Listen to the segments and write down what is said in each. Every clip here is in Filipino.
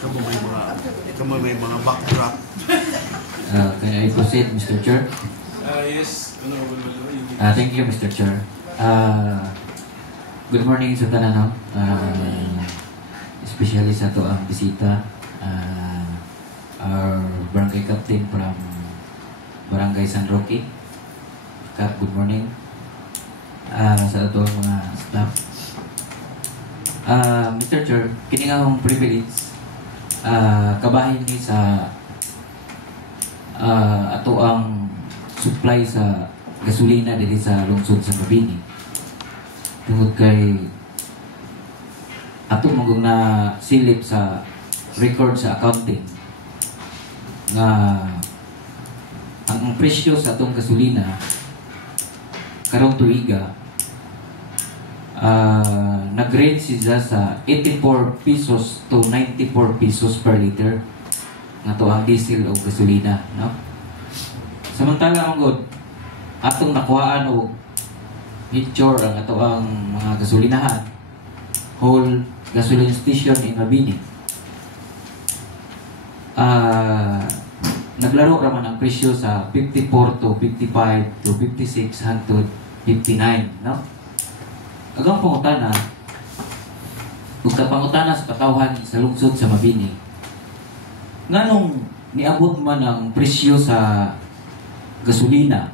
Kamu may mga backdrop. Can I proceed, Mr. Chair? Yes. Thank you, Mr. Chair. Good morning sa tanan, especially sa to ang bisita, our barangay captain from Barangay San Roque. Kap, good morning. Sa to ang mga staff. Mr. Chair, kini nga akong privilege kabahin ni sa ato ang supply sa gasolina dito sa lungsod sa Mabini. Tungod kay ato magong na silip sa record sa accounting nga ang presyo sa atong gasolina karong tuiga nag-range siya sa 84 pesos to 94 pesos per liter nga to ang diesel o gasolina, no? Samantala ang good atong nakuhaan o picture ang ato ang mga gasolinahan whole gasoline station in Mabini. Naglaro raman ang presyo sa 54 to 55 to 56 hangtod 59, no? Agang pangutana ug pangutana sa katawhan sa lungsod sa Mabini. Nganong niabot man ang presyo sa gasolina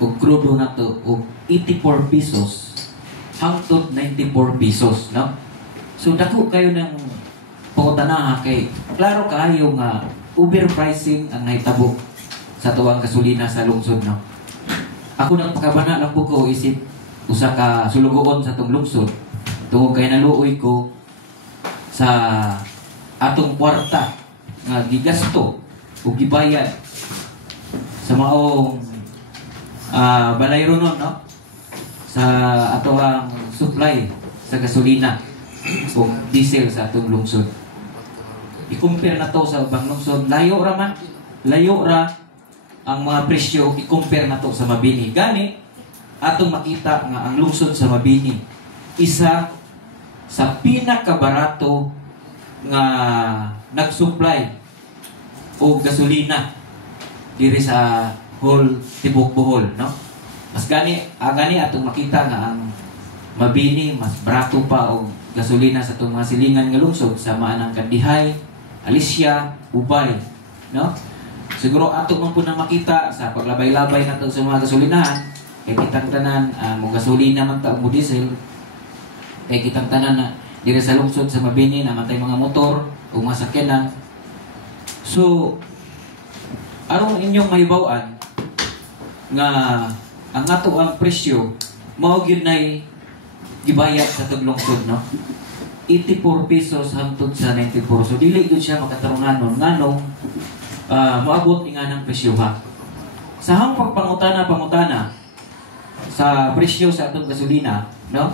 o crudo na to o 84 pesos hangtod 94 pesos, no? So dako kayo ng pangutana kay klaro kaayo nga overpricing ang nahitabo sa tuwang gasolina sa lungsod, no? Ako nagpakabana lang po ko isip usa ka sulugoon sa atong lungsod tungod kay naluoy ko sa atong kwarta nga gigasto o gibayad sa maong balayro nun, no? Sa ato ang supply sa gasolina o diesel sa atong lungsod. I-compare na to sa ubang lungsod, layo ra ang mga presyo, i-compare na to sa Mabini. Gani atong makita nga ang lungsod sa Mabini isa sa pinakabarato nga nag-supply o gasolina diri sa whole Tibok Bohol, no? Mas gani atong makita nga ang Mabini mas barato pa og gasolina sa itong mga silingan nga lungsod sa maanang Kandihay, Alicia, Ubay, no? Siguro ato man po na makita sa paglabay-labay nato sa mga gasolinahan kay kitang tanan mo gasolina man ta mo diesel kay kitang tanan na diri sa lungsod sa Mabini namatay mga motor o mga sakyanan. So aron inyong mahibaw-an nga ang ato ang presyo mao gyud nay gibayad sa taglungsod, no? 84 pesos hangtod sa 94. So dili gyud siya makatarunganon nganong moabot nga ng presyo ha. Sa hang pangutana sa presyo sa atong gasolina, no?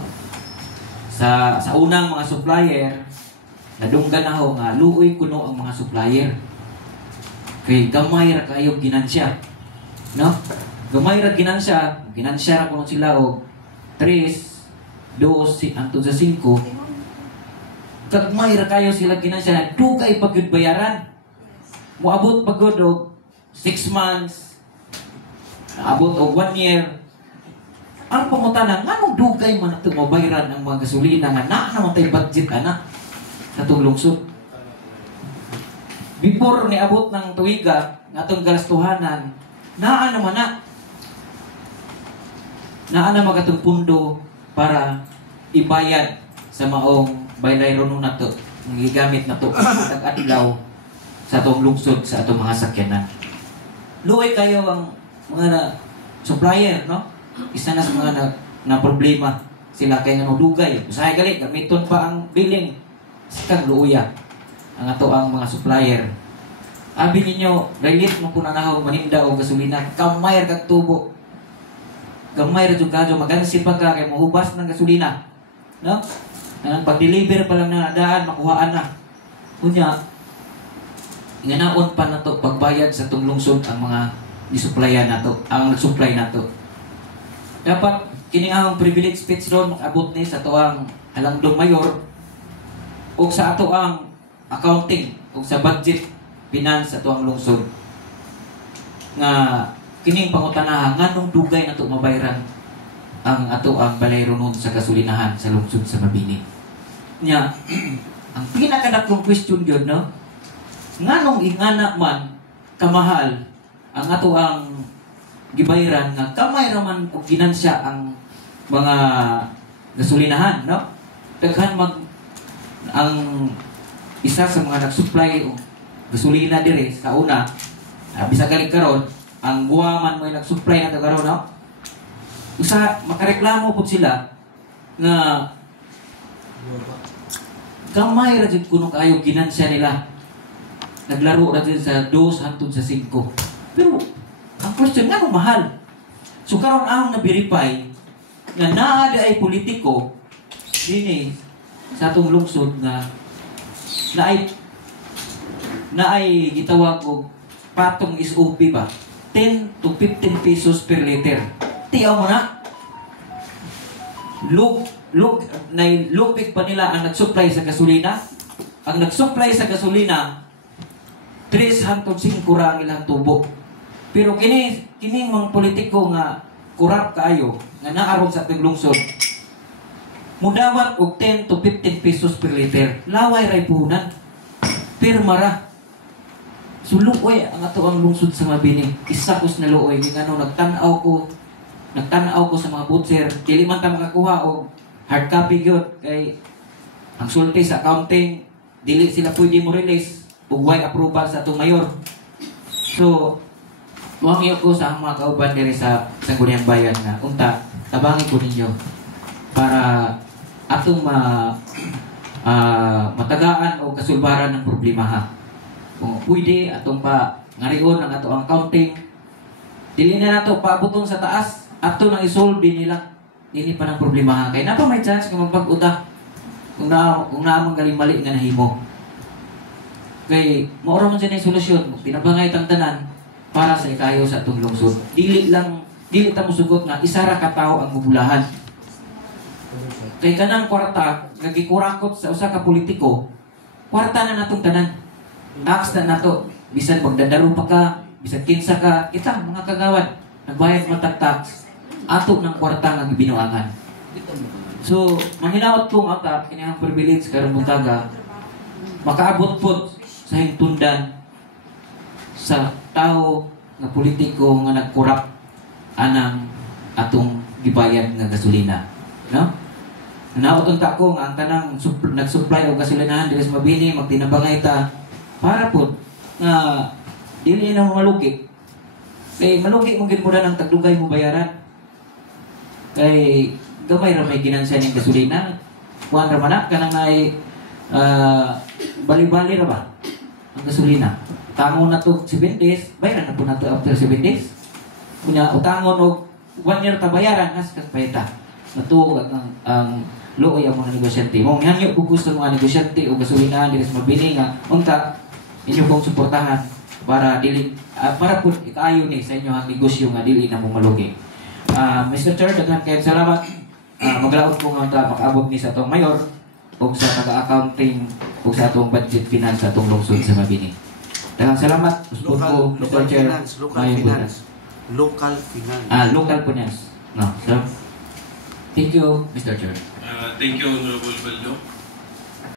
Sa unang mga supplier nadunggan ako nga luoy kuno ang mga supplier. Kay gamay ra kayo ginansya, no? Gamay ra ginansya ra kuno sila og 3, 2 hangtod sa 5. Kagmay ra kayo sila ginansya, dugay pa gyud bayaran. Moabot pa gyud og 6 months. Abot og 1 year. Ang pangutana, nganong dugay man ito mabayaran ang mga gasolina nga na naman tayo budget ana sa itong lungsod. Before ni abot ng tuwiga nga itong gastuhanan, naa na magatong pundo para ibayad sa maong baylayro nun na ito, ang gigamit na ito tag-adlaw sa itong lungsod sa itong mga sakyanan. Luoy kayo ang mga supplier, no? Isa na sa mga na problema sila kay nga dugay. Usahay gali gamiton pa ang billing sa luuya ang ato ang mga supplier. Abi ninyo, relate mo po na nahaw maninda o gasolina, kamay ra kag tubo. Gamay ra jud kadyo magansi pa ka kay mahubas ng gasolina. No? Ang pag-deliver pa lang na daan makuhaan na. Kunya inganaon pa nato pagbayad sa tong lungsod ang mga isupplyan nato, ang nag-supply nato. Dapat kini ang privilege speech ron makabot ni sa tuang Halangdong Mayor o sa ato ang accounting ug sa budget finance ato ang lungsod nga kining pangutanahan nganong dugay nato mabayaran ang ato ang balay runon sa gasolinahan sa lungsod sa Mabini. Nya ang pinakadakong question gyud no, nganong ingana man kamahal ang ato ang gibayaran nga kamay raman og ginansya ang mga gasolinahan no. Daghan ang isa sa mga nag-supply og gasolina dire sa una bisag galing karon ang guwaman mo nag-supply na karon no. Usa makareklamo pud sila nga kamay ra jud kuno kaayo ginansya nila. Naglaro ra jud sa 2 hangtod sa 5. Pero ang question nga mahal. So karon ahong na-verify nga naa ay politiko dinhi sa atong lungsod na naay gitawag og patong SOP ba 10 to 15 pesos per liter. Tiyaw mo na. Lupik pa nila ang nag-supply sa gasolina. Ang nag-supply sa gasolina 3 hangtod 5 ra ang ilang tubo. Pero kini mga politiko nga kurap kaayo nga naaron sa atong lungsod mudawat og 10 to 15 pesos per liter. Laway ray puhunan. Pirma ra. So luoy ang ato ang lungsod sa Mabini. Isa kos na luoy ngano nagtan-aw ko sa mga butcher. Dili man ta makakuha og hard copy gyud kay ang sulti sa accounting dili sila pwede mo release ug way approval sa atong mayor. So mangyo ko sa mga kauban diri sa Sangguniang Bayan nga unta tabangin ko ninyo para atong matagaan o kasulbaran ng problema ha. Kung pwede atong pa ngarion ang ato ang accounting dili na nato paabutong sa taas ato nang isolve nila dili pa ng problema ha. Kay napa may chance kung magpag-uta kung naamang galing mali nga nahimo. Kay maura man siya na solusyon pinabangay tang tanan para sa ikayo sa atong lungsod. Dili ta musugot nga isa ra ka tawo ang mubulahan. Kay kanang kwarta nga gikurakot sa usa ka politiko, kwarta na natong tanan. Tax na nato bisan magdadalo pa ka, bisan kinsa ka, kita mga kagawad nagbayad matag tax ato ng kwarta nga gibinuangan. So, manghinaot kong atap kinahang privilege karon buntaga makaabot pod sa hingtundan sa tao nga politiko nga nagkurap anang atong gibayad nga gasolina, no? Naoton ta ko nga ang tanang nag-supply og gasolinahan diri sa Mabini magtinabangay ta para pod nga dili na malugi. Kay malugi mo gid mo ng tagdugay mo bayaran. Kay gamay ra may ginansya ning gasolina. Kuan ra man kanang ay bali-bali ra ba ang gasolina. Tangon na to 7 days, bayaran na po na to after 7 days. Kunya, utangon o 1 year tabayaran, nas kaspaita. Natuog ang looy ang mga negosyante. Mong hangyo po gusto mga negosyante o gasolinahan dili sa Mabini nga, unta, inyo pong suportahan para dili, para po ikaayo ni sa inyo ang negosyo nga dili na mong malugi. Mr. Chair, daghan kayo salamat. Maglaot po nga makaabot ni sa atong mayor o sa taga-accounting o sa atong budget finance sa atong lungsod sa Mabini. Daghang salamat. Local finance. Local finance. No. So, thank you, Mr. Chair. Thank you, Honorable Baldo.